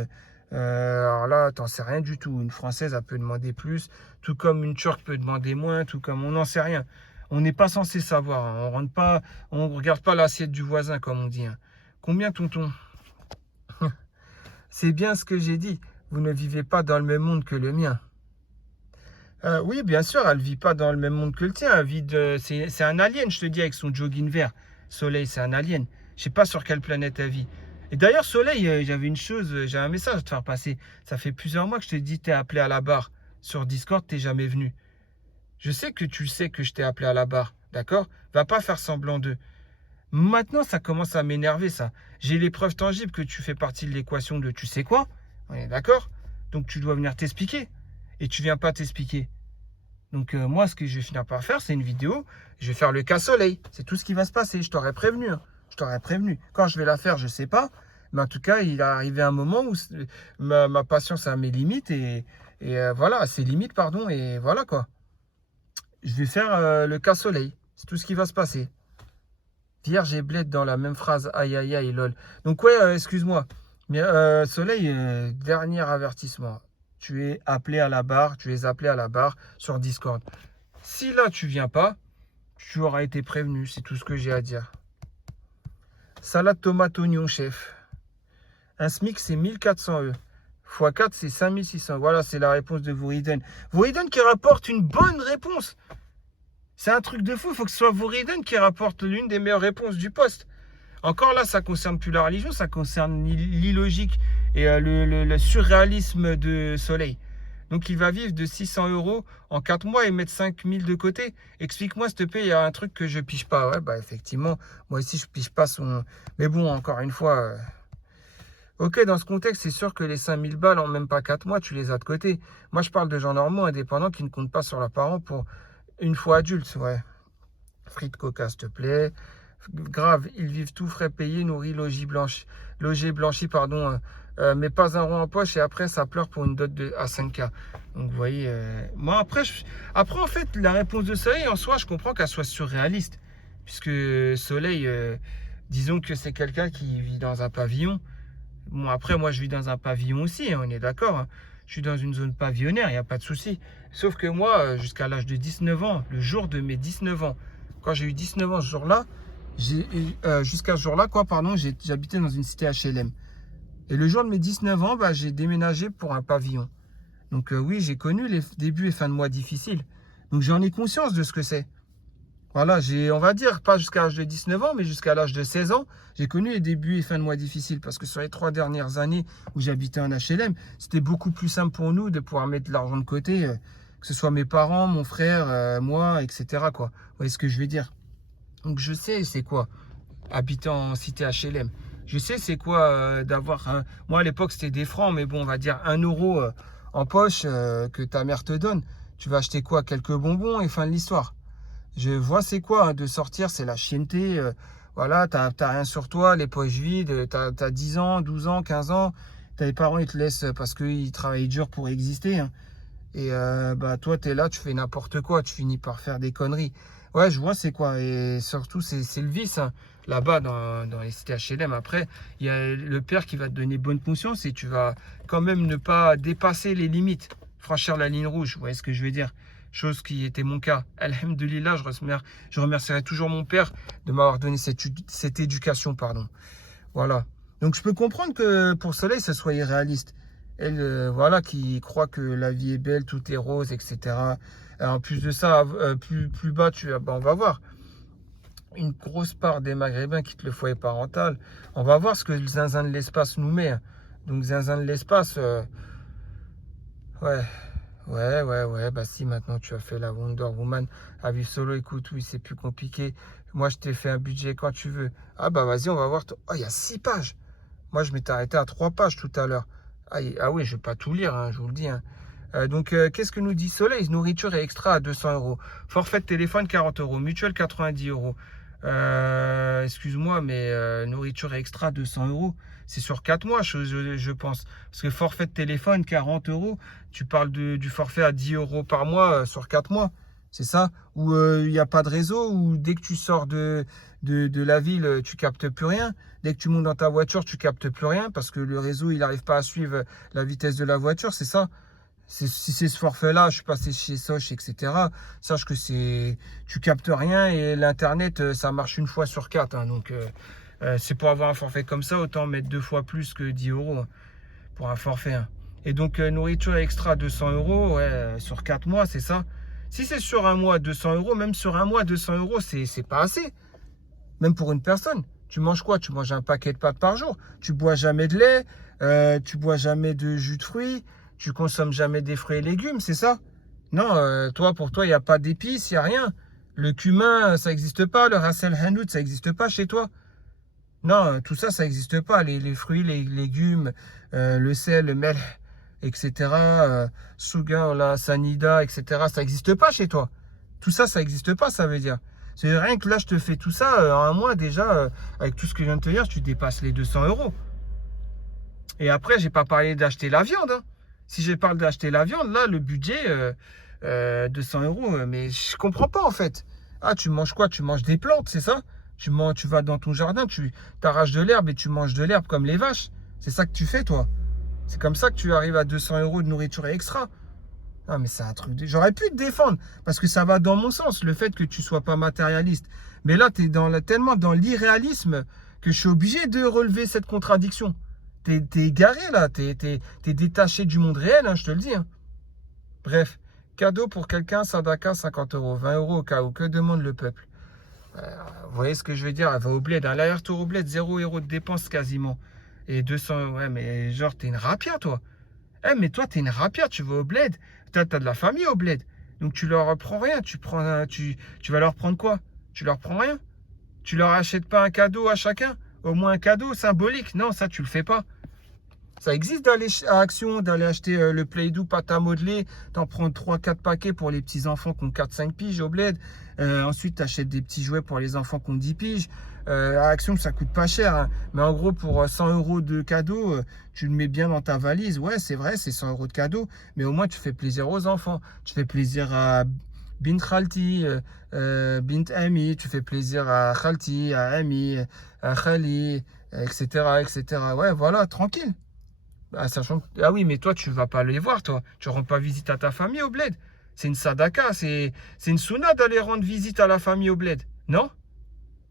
Alors là, t'en sais rien du tout. Une Française, elle peut demander plus, tout comme une Turque peut demander moins, tout comme on n'en sait rien. On n'est pas censé savoir, hein. On rentre pas, on regarde pas l'assiette du voisin, comme on dit, hein. Combien, tonton? C'est bien ce que j'ai dit. Vous ne vivez pas dans le même monde que le mien. Oui, bien sûr, elle vit pas dans le même monde que le tien. Elle vit c'est un alien, je te dis, avec son jogging vert. Soleil, c'est un alien. Je sais pas sur quelle planète elle vit. Et d'ailleurs, Soleil, j'avais une chose, j'ai un message à te faire passer. Ça fait plusieurs mois que je t'ai dit, t'es appelé à la barre. Sur Discord, t'es jamais venu. Je sais que tu sais que je t'ai appelé à la barre, d'accord? Va pas faire semblant d'eux. Maintenant, ça commence à m'énerver, ça. J'ai les preuves tangibles que tu fais partie de l'équation de tu sais quoi? On est d'accord? Donc tu dois venir t'expliquer. Et tu viens pas t'expliquer. Donc moi, ce que je vais finir par faire, c'est une vidéo. Je vais faire le cas soleil. C'est tout ce qui va se passer. Je t'aurais prévenu, hein. Je t'aurais prévenu. Quand je vais la faire, je sais pas. Mais en tout cas, il est arrivé un moment où ma patience a mes limites. Et voilà, ses limites, pardon. Et voilà quoi. Je vais faire le cas soleil. C'est tout ce qui va se passer. Vierge et bled dans la même phrase. Aïe, aïe, aïe, lol. Donc ouais, excuse-moi. Mais soleil, dernier avertissement. Tu es appelé à la barre, tu es appelé à la barre sur Discord. Si là tu viens pas, tu auras été prévenu, c'est tout ce que j'ai à dire. Salade tomate oignon chef. Un SMIC c'est 1400 E. x 4 c'est 5600. Voilà, c'est la réponse de Vouriden. Vouriden qui rapporte une bonne réponse. C'est un truc de fou, il faut que ce soit Vouriden qui rapporte l'une des meilleures réponses du poste. Encore là, ça ne concerne plus la religion, ça concerne l'illogique et le surréalisme de Soleil. Donc il va vivre de 600 € en 4 mois et mettre 5000 de côté. Explique-moi, s'il te plaît, il y a un truc que je pige pas. Ouais, bah effectivement, moi aussi je pige pas son... Mais bon, encore une fois... Ok, dans ce contexte, c'est sûr que les 5000 balles en même pas 4 mois, tu les as de côté. Moi, je parle de gens normaux, indépendants, qui ne comptent pas sur leurs parents pour une fois adultes. Ouais. Frites coca, s'il te plaît. Grave, ils vivent tout frais payés, nourris, logés blanchis, pardon, mais pas un rond en poche et après ça pleure pour une dot à 5K. Donc vous voyez, moi après, après en fait la réponse de Soleil en soi, je comprends qu'elle soit surréaliste, puisque Soleil, disons que c'est quelqu'un qui vit dans un pavillon. Bon après moi je vis dans un pavillon aussi, hein, on est d'accord, hein. Je suis dans une zone pavillonnaire, il n'y a pas de souci. Sauf que moi, jusqu'à l'âge de 19 ans, le jour de mes 19 ans, quand j'ai eu 19 ans ce jour-là, jusqu'à ce jour-là, j'habitais dans une cité HLM. Et le jour de mes 19 ans, bah, j'ai déménagé pour un pavillon. Donc oui, j'ai connu les débuts et fins de mois difficiles. Donc j'en ai conscience de ce que c'est. Voilà, on va dire, pas jusqu'à l'âge de 19 ans, mais jusqu'à l'âge de 16 ans, j'ai connu les débuts et fins de mois difficiles. Parce que sur les 3 dernières années où j'habitais en HLM, c'était beaucoup plus simple pour nous de pouvoir mettre de l'argent de côté, que ce soit mes parents, mon frère, moi, etc. Quoi. Vous voyez ce que je veux dire? Donc je sais c'est quoi habiter en cité HLM. Je sais c'est quoi d'avoir... Moi à l'époque c'était des francs, mais bon on va dire 1 euro en poche que ta mère te donne. Tu vas acheter quoi? Quelques bonbons et fin de l'histoire. Je vois c'est quoi de sortir, c'est la chienneté. Voilà, t'as rien sur toi, les poches vides, t'as 10 ans, 12 ans, 15 ans. Tes parents, ils te laissent parce qu'ils travaillent dur pour exister, hein. Et bah toi, tu es là, tu fais n'importe quoi, tu finis par faire des conneries. Ouais, je vois c'est quoi. Et surtout, c'est le vice, hein. Là-bas, dans les cités HLM. Après, il y a le père qui va te donner bonne conscience et tu vas quand même ne pas dépasser les limites, franchir la ligne rouge. Vous voyez ce que je veux dire? Chose qui était mon cas. Alhamdulillah, je remercierai toujours mon père de m'avoir donné cette éducation, pardon. Voilà. Donc je peux comprendre que pour Soleil, ce soit irréaliste. Elle, voilà, qui croit que la vie est belle, tout est rose, etc. En plus de ça, plus bas, bah, on va voir. Une grosse part des Maghrébins quittent le foyer parental. On va voir ce que le zinzin de l'espace nous met, hein. Donc zinzin de l'espace, ouais, ouais. Bah si, maintenant tu as fait la Wonder Woman à vivre solo, écoute, oui, c'est plus compliqué. Moi, je t'ai fait un budget quand tu veux. Ah bah vas-y, on va voir. Oh, il y a 6 pages. Moi, je m'étais arrêté à 3 pages tout à l'heure. Ah oui, je ne vais pas tout lire, hein, je vous le dis, hein. Donc, qu'est-ce que nous dit Soleil? Nourriture et extra à 200 euros. Forfait de téléphone, 40 euros. Mutuelle, 90 euros. Excuse-moi, mais nourriture et extra, 200 euros. C'est sur 4 mois, je pense. Parce que forfait de téléphone, 40 euros. Tu parles du forfait à 10 euros par mois sur 4 mois. C'est ça? Ou il n'y a pas de réseau, ou dès que tu sors de la ville, tu captes plus rien. Dès que tu montes dans ta voiture, tu captes plus rien parce que le réseau, il n'arrive pas à suivre la vitesse de la voiture, c'est ça? Si c'est ce forfait-là, je suis passé chez Soch, etc. Sache que tu captes rien et l'Internet, ça marche une fois sur 4, hein. Donc, c'est pour avoir un forfait comme ça, autant mettre 2 fois plus que 10 euros, hein, pour un forfait, hein. Et donc, nourriture extra 200 euros, ouais, sur 4 mois, c'est ça? Si c'est sur un mois 200 euros, même sur un mois 200 euros, c'est pas assez. Même pour une personne. Tu manges quoi? Tu manges un paquet de pâtes par jour. Tu bois jamais de lait. Tu bois jamais de jus de fruits. Tu consommes jamais des fruits et légumes, c'est ça? Non, pour toi, il n'y a pas d'épices, il n'y a rien. Le cumin, ça n'existe pas. Le ras el hanout, ça n'existe pas chez toi. Non, tout ça, ça n'existe pas. Les fruits, les légumes, le sel, le melh, etc. Souga, la sanida, etc. Ça n'existe pas chez toi. Tout ça, ça n'existe pas, ça veut dire. C'est rien que là, je te fais tout ça en un mois déjà, avec tout ce que je viens de te dire, tu dépasses les 200 euros. Et après, j'ai pas parlé d'acheter la viande, hein. Si je parle d'acheter la viande, là, le budget, 200 euros, mais je comprends pas en fait. Ah, tu manges quoi? Tu manges des plantes, c'est ça? Tu vas dans ton jardin, tu arraches de l'herbe et tu manges de l'herbe comme les vaches. C'est ça que tu fais, toi. C'est comme ça que tu arrives à 200 euros de nourriture extra. Ah, mais c'est un truc. J'aurais pu te défendre parce que ça va dans mon sens, le fait que tu sois pas matérialiste. Mais là, tu es tellement dans l'irréalisme que je suis obligé de relever cette contradiction. T'es égaré là, t'es détaché du monde réel, hein, je te le dis, hein. Bref, cadeau pour quelqu'un, Sadaka, 50 euros, 20 euros au cas où. Que demande le peuple? Vous voyez ce que je veux dire? Elle va au bled, hein. L'aller-retour au bled, 0 euros de dépenses quasiment. Et 200, ouais, mais genre, t'es une rapia, toi. Eh, mais toi, t'es une rapia, tu vas au bled. T'as de la famille au bled. Donc, tu leur prends rien. Tu vas leur prendre quoi? Tu leur prends rien. Tu leur achètes pas un cadeau à chacun? Au moins un cadeau symbolique. Non, ça, tu le fais pas. Ça existe d'aller à Action, d'aller acheter le Play-Doh pâte à modeler, t'en prends 3-4 paquets pour les petits enfants qui ont 4-5 piges au bled. Ensuite, tu achètes des petits jouets pour les enfants qui ont 10 piges. À Action, ça coûte pas cher, hein. Mais en gros, pour 100 euros de cadeau, tu le mets bien dans ta valise. Ouais, c'est vrai, c'est 100 euros de cadeau. Mais au moins, tu fais plaisir aux enfants. Tu fais plaisir à Bint Khalti, Bint Ami. Tu fais plaisir à Khalti, à Ami, à Khali, etc., etc. Ouais, voilà, tranquille. Ah, sachant que... Ah oui, mais toi, tu vas pas les voir, toi. Tu rends pas visite à ta famille au bled. C'est une sadaka, c'est une sunna d'aller rendre visite à la famille au bled. Non?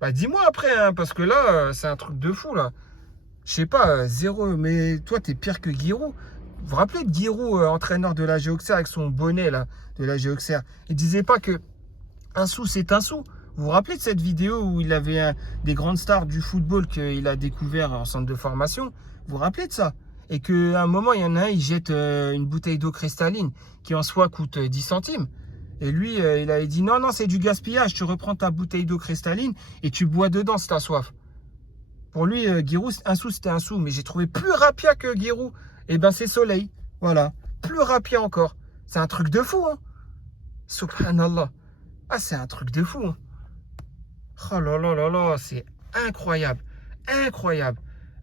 Bah dis-moi après, hein, parce que là, c'est un truc de fou, là. Je sais pas, zéro, mais toi, t'es pire que Giroud. Vous vous rappelez de Giroud, entraîneur de la Auxerre, avec son bonnet, là, de la Auxerre? Il disait pas que un sou, c'est un sou. Vous vous rappelez de cette vidéo où il avait des grandes stars du football qu'il a découvert en centre de formation? Vous vous rappelez de ça? Et qu'à un moment, il y en a un, il jette une bouteille d'eau cristalline qui en soi coûte 10 centimes. Et lui, il avait dit non, non, c'est du gaspillage. Tu reprends ta bouteille d'eau cristalline et tu bois dedans si t'as soif. Pour lui, Giroud, un sou, c'était un sou. Mais j'ai trouvé plus rapia que Giroud. Et ben, c'est Soleil. Voilà. Plus rapia encore. C'est un truc de fou, hein. Subhanallah. Ah, c'est un truc de fou, hein. Oh là là là là, c'est incroyable. Incroyable.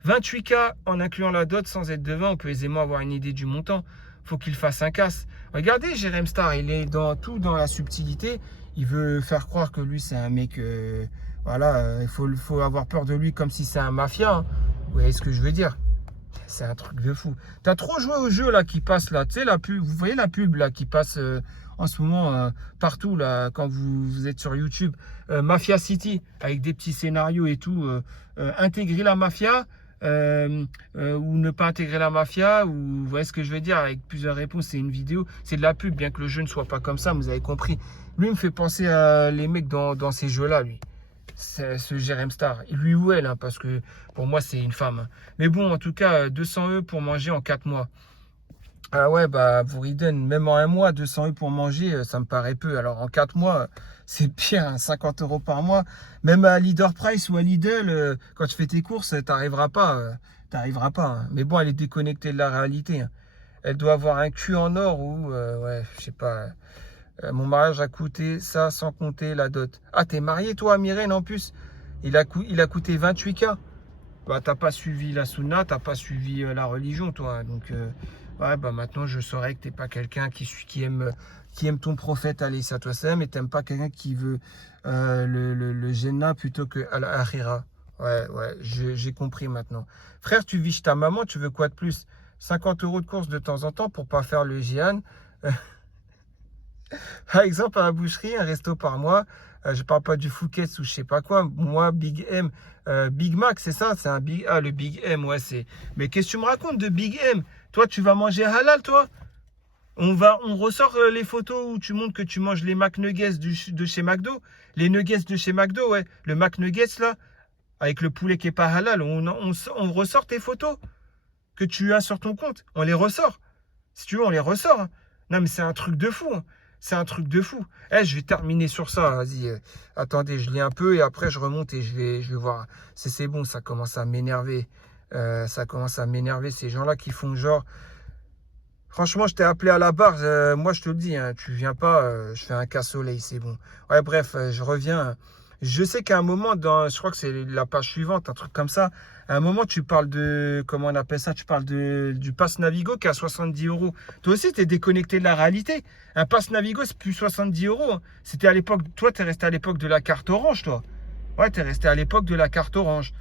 28K en incluant la dot sans être devant, on peut aisément avoir une idée du montant. Faut qu'il fasse un casse. Regardez Jérém Star, il est dans tout dans la subtilité. Il veut faire croire que lui c'est un mec, voilà, il faut avoir peur de lui comme si c'est un mafia, hein. Vous voyez ce que je veux dire? C'est un truc de fou. T'as trop joué au jeu là qui passe là, tu sais la pub, vous voyez la pub là qui passe en ce moment partout là quand vous êtes sur YouTube, Mafia City avec des petits scénarios et tout, intégrer la mafia ou ne pas intégrer la mafia, ou vous voyez ce que je veux dire, avec plusieurs réponses. C'est une vidéo, c'est de la pub, bien que le jeu ne soit pas comme ça, vous avez compris. Lui me fait penser à les mecs dans ces jeux là, lui. Ce Jérém Star, lui ou elle, hein, parce que pour moi c'est une femme, hein. Mais bon, en tout cas 200 € pour manger en 4 mois. Ah ouais, bah pour Eden, même en un mois 200 € pour manger, ça me paraît peu. Alors en 4 mois c'est pire, hein, 50 € par mois. Même à Leader Price ou à Lidl, quand tu fais tes courses, t'arriveras pas, hein. Mais bon, elle est déconnectée de la réalité, hein. Elle doit avoir un cul en or ou ouais, je sais pas. Mon mariage a coûté ça sans compter la dot. Ah, t'es marié toi à Myrène en plus? Il a coûté 28K. Bah, t'as pas suivi la sunna, t'as pas suivi la religion, toi, hein. Donc, ouais, bah maintenant je saurais que t'es pas quelqu'un qui aime ton prophète, alayhi salatu wassalam, et t'aimes pas quelqu'un qui veut le Jannah plutôt que Al-Akhira. Ouais, ouais, j'ai compris maintenant. Frère, tu vis chez ta maman, tu veux quoi de plus? 50 € de course de temps en temps pour pas faire le djihad. Par exemple, à la boucherie, un resto par mois. Je parle pas du Fouquet's ou je sais pas quoi. Moi, Big M, Big Mac, c'est ça? C'est un Big... Ah, le Big M, ouais, c'est... Mais qu'est-ce que tu me racontes de Big M? Toi, tu vas manger halal, toi? On ressort les photos où tu montres que tu manges les McNuggets de chez McDo. Les nuggets de chez McDo, ouais. Le McNuggets, là, avec le poulet qui est pas halal. On ressort tes photos que tu as sur ton compte. On les ressort. Si tu veux, on les ressort, hein. Non, mais c'est un truc de fou, hein. C'est un truc de fou. Eh, je vais terminer sur ça. Vas-y. Attendez, je lis un peu et après je remonte et je vais voir. C'est bon, ça commence à m'énerver. Ça commence à m'énerver, ces gens-là qui font genre. Franchement, je t'ai appelé à la barre. Moi, je te le dis, hein, tu viens pas, je fais un casse-soleil, c'est bon. Ouais, bref, je reviens. Je sais qu'à un moment, je crois que c'est la page suivante, un truc comme ça. À un moment, tu parles de, comment on appelle ça? Tu parles du pass Navigo qui est à 70 €. Toi aussi, tu es déconnecté de la réalité. Un pass Navigo, c'est plus 70 €, hein. C'était à l'époque, toi, tu es resté à l'époque de la carte orange, toi. Ouais, tu es resté à l'époque de la carte orange.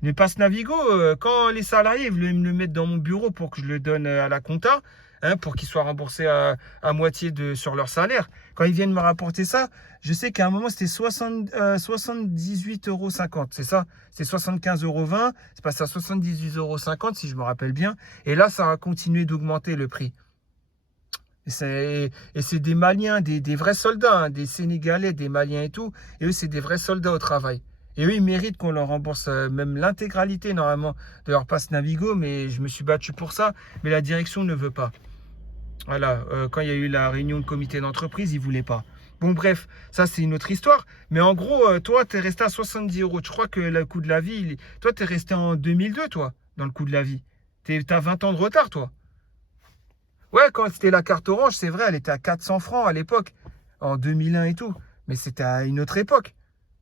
Le pass Navigo, quand les salariés voulaient me le mettre dans mon bureau pour que je le donne à la compta, hein, pour qu'ils soient remboursés à moitié sur leur salaire. Quand ils viennent me rapporter ça, je sais qu'à un moment, c'était 78,50 €, c'est ça? C'est 75,20 €, c'est passé à 78,50 € si je me rappelle bien. Et là, ça a continué d'augmenter le prix. Et c'est des Maliens, des vrais soldats, hein, des Sénégalais, des Maliens et tout. Et eux, c'est des vrais soldats au travail. Et eux, ils méritent qu'on leur rembourse même l'intégralité, normalement, de leur passe Navigo. Mais je me suis battu pour ça. Mais la direction ne veut pas. Voilà, quand il y a eu la réunion de comité d'entreprise, ils ne voulaient pas. Bon, bref, ça, c'est une autre histoire. Mais en gros, toi, tu es resté à 70 €. Je crois que le coût de la vie, toi, tu es resté en 2002, toi, dans le coût de la vie. Tu as 20 ans de retard, toi. Ouais, quand c'était la carte orange, c'est vrai, elle était à 400 francs à l'époque, en 2001 et tout. Mais c'était à une autre époque.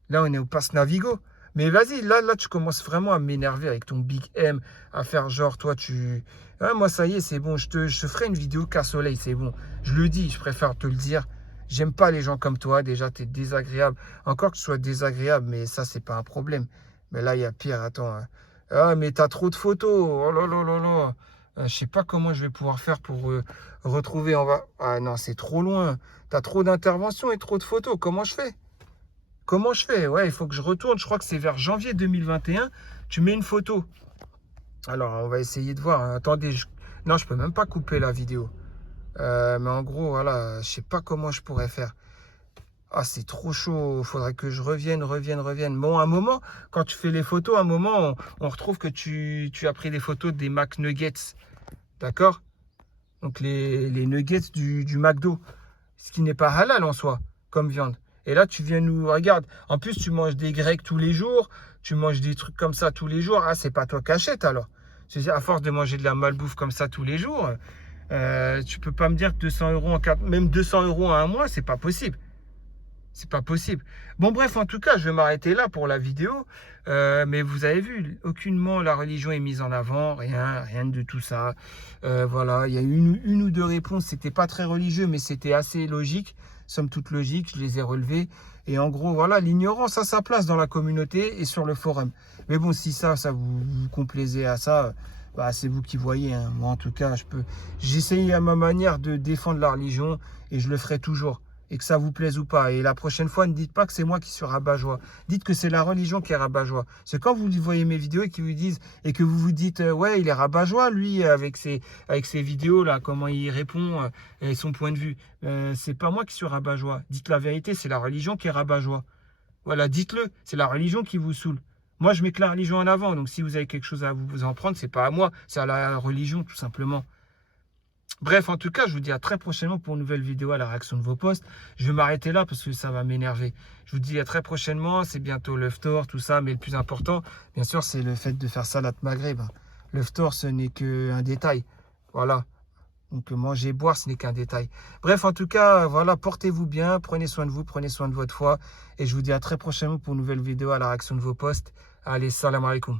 Là, on est au pass Navigo. Mais vas-y, là, tu commences vraiment à m'énerver avec ton Big M, à faire genre, toi, tu... Ah, moi, ça y est, c'est bon, je te ferai une vidéo casse-soleil, c'est bon. Je le dis, je préfère te le dire. J'aime pas les gens comme toi, déjà, tu es désagréable. Encore que tu sois désagréable, mais ça, c'est pas un problème. Mais là, il y a pire, attends, hein. Ah, mais t'as trop de photos, oh là là là là. Je sais pas comment je vais pouvoir faire pour retrouver en bas. Ah non, c'est trop loin. T'as trop d'interventions et trop de photos. Comment je fais? Comment je fais? Ouais, il faut que je retourne. Je crois que c'est vers janvier 2021. Tu mets une photo. Alors, on va essayer de voir, hein. Attendez, non, je peux même pas couper la vidéo. Mais en gros, voilà, je sais pas comment je pourrais faire. Ah, c'est trop chaud. Faudrait que je revienne. Bon, à un moment, quand tu fais les photos, à un moment, on retrouve que tu as pris des photos des McNuggets. D'accord? Donc, les nuggets du McDo. Ce qui n'est pas halal en soi, comme viande. Et là, tu viens nous... Regarde, en plus, tu manges des grecs tous les jours. Tu manges des trucs comme ça tous les jours. Ah, c'est pas toi qui achètes, alors. C'est à force de manger de la malbouffe comme ça tous les jours, tu peux pas me dire que 200 € même 200 € à un mois, c'est pas possible. C'est pas possible. Bon, bref, en tout cas, je vais m'arrêter là pour la vidéo. Mais vous avez vu, aucunement la religion est mise en avant, rien de tout ça. Voilà, il y a eu une ou deux réponses, c'était pas très religieux, mais c'était assez logique, somme toute logique, je les ai relevées. Et en gros, voilà, l'ignorance a sa place dans la communauté et sur le forum. Mais bon, si ça vous complaisez à ça, bah, c'est vous qui voyez, hein. Moi, en tout cas, j'essaye à ma manière de défendre la religion et je le ferai toujours. Et que ça vous plaise ou pas. Et la prochaine fois, ne dites pas que c'est moi qui suis rabat-joie. Dites que c'est la religion qui est rabat-joie. C'est quand vous voyez mes vidéos et qu'ils vous disent, et que vous vous dites, ouais, il est rabat-joie, lui, avec ses vidéos, là, comment il répond, et son point de vue. C'est pas moi qui suis rabat-joie. Dites la vérité, c'est la religion qui est rabat-joie. Voilà, dites-le, c'est la religion qui vous saoule. Moi, je mets que la religion en avant. Donc, si vous avez quelque chose à vous en prendre, c'est pas à moi, c'est à la religion, tout simplement. Bref, en tout cas, je vous dis à très prochainement pour une nouvelle vidéo à la réaction de vos posts. Je vais m'arrêter là parce que ça va m'énerver. Je vous dis à très prochainement. C'est bientôt l'Iftar, tout ça. Mais le plus important, bien sûr, c'est le fait de faire salade maghreb. L'Iftar, ce n'est qu'un détail. Voilà. Donc, manger et boire, ce n'est qu'un détail. Bref, en tout cas, voilà, portez-vous bien. Prenez soin de vous, prenez soin de votre foi. Et je vous dis à très prochainement pour une nouvelle vidéo à la réaction de vos posts. Allez, salam alaikum.